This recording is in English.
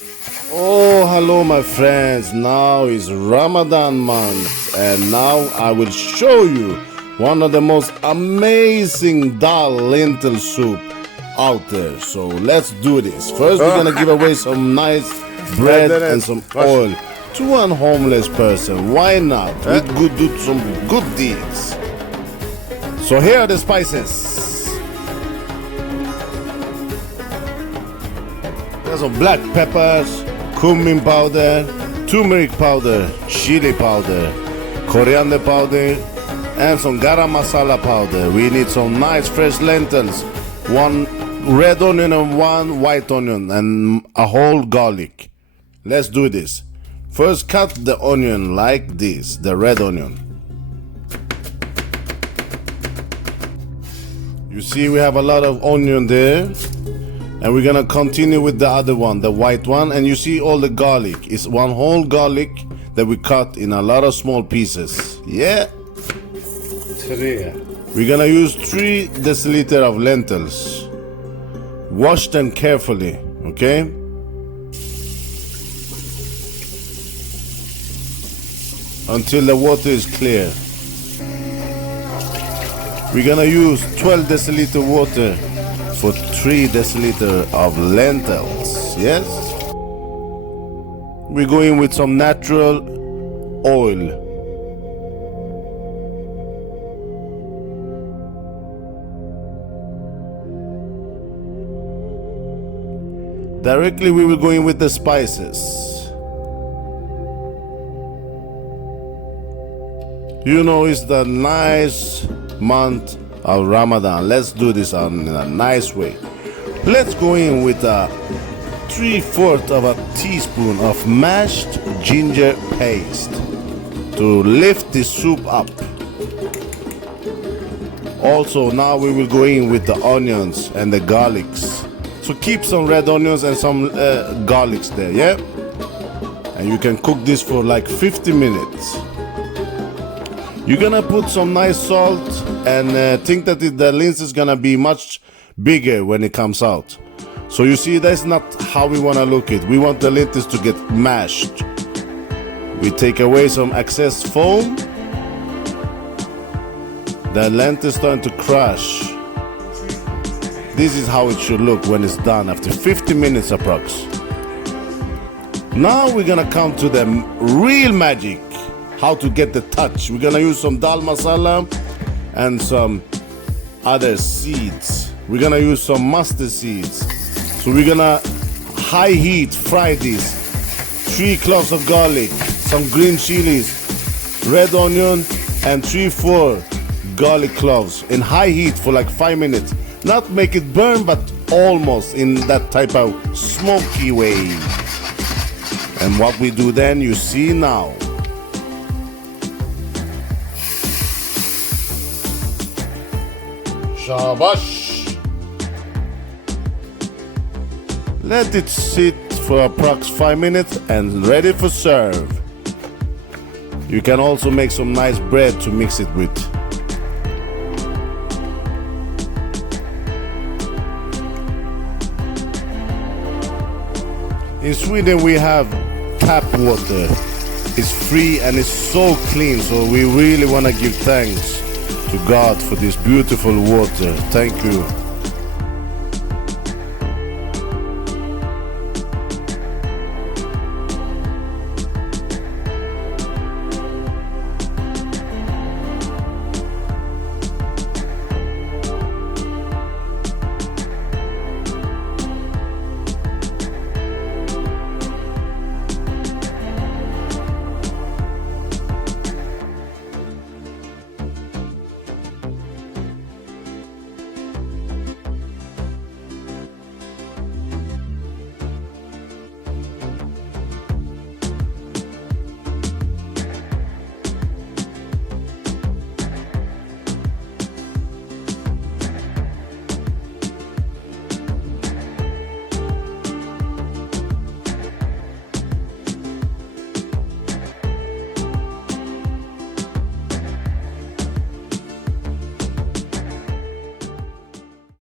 Oh, hello my friends. Now is Ramadan month and now I will show you one of the most amazing Dal lentil soup out there. So let's do this. First we're gonna give away some nice bread and some oil to one homeless person. Why not? We could do some good deeds. So here are the spices. There's some black peppers, cumin powder, turmeric powder, chili powder, coriander powder, and some garam masala powder. We need some nice fresh lentils, one red onion and one white onion, and a whole garlic. Let's do this. First cut the onion like this, the red onion. You see we have a lot of onion there. And we're gonna continue with the other one, the white one. And you see all the garlic. It's one whole garlic that we cut in a lot of small pieces. Yeah. We're gonna use 3 deciliter of lentils. Wash them carefully, okay? Until the water is clear. We're gonna use 12 deciliter water for 3 deciliter of lentils. Yes, we're going with some natural oil. Directly we will go in with the spices. You know, it's the nice month of Ramadan. Let's do this in a nice way. Let's go in with a 3/4 of a teaspoon of mashed ginger paste to lift the soup up. Also now we will go in with the onions and the garlics. So keep some red onions and some garlics there, yeah? And you can cook this for like 50 minutes. You're gonna put some nice salt and think that the lentils is gonna be much bigger when it comes out. So you see, that's not how we wanna look it. We want the lentils to get mashed. We take away some excess foam. The lentils starting to crush. This is how it should look when it's done after 50 minutes approx. Now we're gonna come to the real magic. How to get the touch. We're gonna use some dal masala and some other seeds. We're gonna use some mustard seeds. So we're gonna high heat fry this. 3 cloves of garlic, some green chilies, red onion, and 3-4 garlic cloves in high heat for like 5 minutes. Not make it burn, but almost in that type of smoky way. And what we do then, you see now. Shabash. Let it sit for approx 5 minutes and ready for serve. You can also make some nice bread to mix it with. In Sweden we have tap water. It's free and it's so clean, so we really want to give thanks to God for this beautiful water. Thank you.